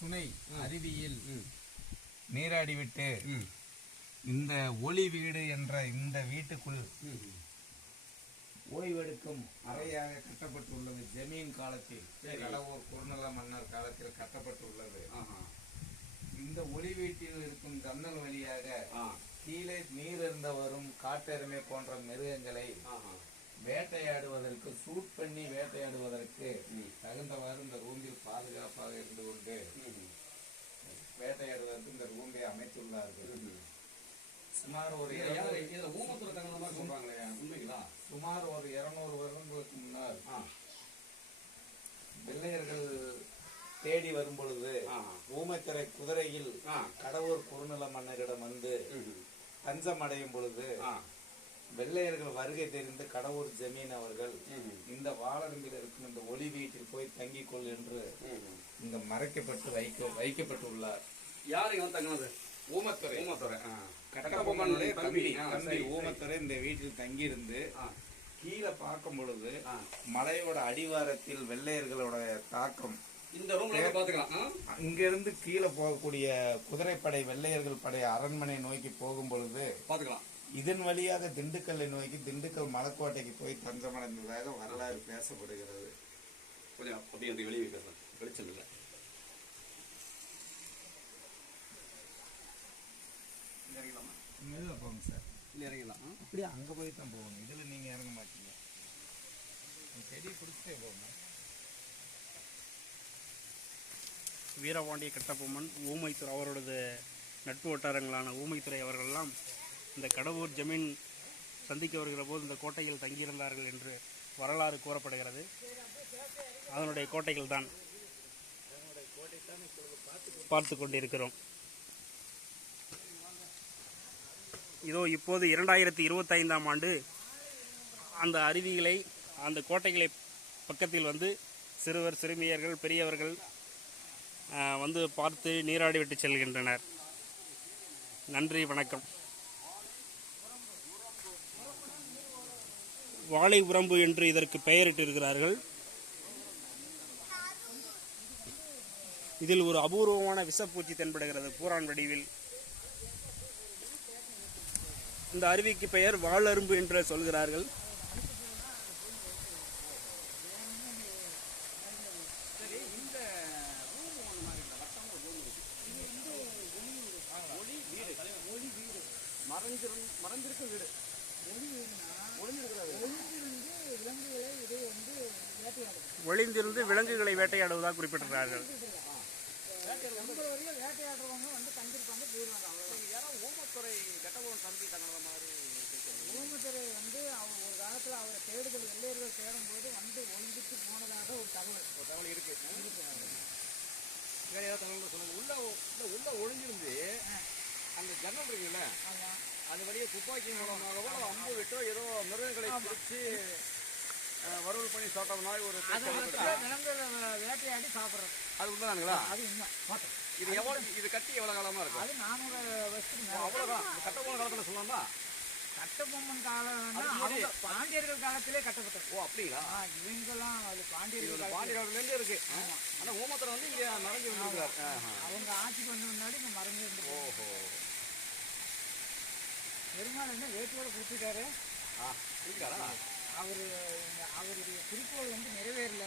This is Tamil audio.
சுனை அருவியில் நீராடிவிட்டு இந்த ஒளி வீடு என்ற இந்த வீட்டுக்குள் ஓய்வெடுக்கும் அறையாக கட்டப்பட்டுள்ளது. ஜமீன் காலத்தில் கடவுர் குறுநல மன்னர் காலத்தில் கட்டப்பட்டுள்ளது. இந்த ஒளி வீட்டில் இருக்கும் ஜன்னல் வழியாக கீழே நீர் இருந்த வரும் காட்டெருமை போன்ற மிருகங்களை வேட்டையாடுவதற்கு சூட் பண்ணி வேட்டையாடுவதற்கு தகுந்தவாறு இந்த ரூமில் பாதுகாப்பாக இருந்து கொண்டு வேட்டையாடுவதற்கு இந்த ரூமை அமைத்துள்ளார்கள். சுமார் ஒரு சுமார் ஒரு இருநூறு வருடங்களுக்கு முன்னால் வெள்ளையர்கள் தேடி வரும் பொழுது ஊமைத்துறை குதிரையில் கடவுர் குறுநில மன்னரிடம் வந்து தஞ்சம் அடையும் பொழுது வெள்ளையர்கள் வருகை தெரிந்து கடவுர் ஜமீன் அவர்கள் இந்த வாழரும்பில் இருக்கும் இந்த ஒளி வீட்டில் போய் தங்கிக் கொள் என்று இங்க மறைக்கப்பட்டு வைக்க வைக்கப்பட்டுள்ளார். யாரு இவன் தங்கினது? ஊமத்துறை. ஊமத்துறை கட்டபொம்மனுடைய தம்பி. தம்பி. ஊமத்துறை இந்த வீட்டில் தங்கியிருந்து. கீழே பார்க்கும் பொழுது. மலையோட அடிவாரத்தில் வெள்ளையர்களோட தாக்கம். இந்த ரூம்ல பாத்துக்கலாம்? இங்கிருந்து கீழே போகக்கூடிய குதிரைப்படை வெள்ளையர்கள் படை அரண்மனை நோக்கி போகும் பொழுது பாத்துக்கலாம் இதன் வழியாக திண்டுக்கல்லை நோக்கி திண்டுக்கல் மலைக்கோட்டைக்கு போய் தஞ்சமடைந்ததாக வரலாறு பேசப்படுகிறது. கொஞ்சம் அப்படியே வெளியே பேசலாம் வெளிச்சம் இல்லை இறங்கலாமா மெதுவா போங்க சார். இல்லை இறங்கலாம் ஆ? அப்படியே அங்க போய் தான் போகணும். இதுல நீங்க இறங்க மாட்டீங்க. செடி பிடிச்சிட்டே போங்க. வீரபாண்டிய கட்டபொம்மன் ஊமைத்துறை அவரோடது நட்பு வட்டாரங்களான ஊமைத்துறை அவர்களெல்லாம் இந்த கடவுர் ஜமீன் சந்திக்க வருகிற போது இந்த கோட்டையில் தங்கியிருந்தார்கள் என்று வரலாறு கூறப்படுகிறது. அதனுடைய கோட்டைகள் தான். பார்த்து கொண்டிருக்கிறோம் இதோ இப்போது இரண்டாயிரத்தி இருபத்தைந்தாம் ஆண்டு அந்த அருவிகளை அந்த கோட்டைகளை பக்கத்தில் வந்து சிறுவர் சிறுமியர்கள் பெரியவர்கள் வந்து பார்த்து நீராடிவிட்டு செல்கின்றனர். நன்றி வணக்கம். வாழை உரம்பு என்று இதற்கு பெயரிட்டிருக்கிறார்கள். இதில் ஒரு அபூர்வமான விஷப்பூச்சி தென்படுகிறது. பூரான் வடிவில். இந்த அருவிக்கு பெயர் வாழரும்பு என்று சொல்கிறார்கள். ஒளிந்திருந்து விலங்குகளை வேட்டையாடுவதாக குறிப்பிட்டிருக்கிறார்கள். ஊமத்துறை வந்து அவர் ஒரு காலத்துல அவரை தேடுதல் வெள்ளையர்கள் தேடும் போது வந்து ஒழிஞ்சிட்டு போனதாக ஒரு தகவல் தகவல் இருக்கு வேற ஏதாவது தகவல் சொல்லுங்க. உள்ள உள்ள ஒளிஞ்சிருந்து அந்த ஜன்னல் இருக்குல்ல அது வழியே துப்பாக்கி மூலமாகவோ அம்பு விட்டோ ஏதோ மிருகங்களை பிடிச்சு வறுவல் பண்ணி சாப்பிட்ட மாதிரி ஒரு வந்து வேட்டையாடி சாப்பிடுறது. அது உண்மைதானுங்களா? அது உண்மை. இது எவ்வளவு இது கட்டி எவ்வளவு காலமா இருக்கும்? அது நானூறு வருஷத்துக்கு மேல. அவ்வளவுதான் இந்த கட்டபொம்மன் காலத்துல சொல்லலாமா கட்டபொம்மன் காலம் பாண்டியர்கள் காலத்திலே கட்டப்பட்டது. ஓ அப்படிங்களா? இவங்கெல்லாம் அது பாண்டியர்கள் வந்து காலத்துல- பாண்டிய காலத்துல இருந்தே இருக்கு ஆனா ஊமத்தர் வந்து இங்க மறைஞ்சு வந்திருக்காரு. அவங்க ஆட்சிக்கு வந்த முன்னாடி இங்க மறைஞ்சு இருந்து ஓஹோ. பெருமாள் என்ன வேட்டியோட கொடுத்துட்டாரு? ஆ இருக்காரா அவர் அவருடைய குறிக்கோள் வந்து நிறைவேறல.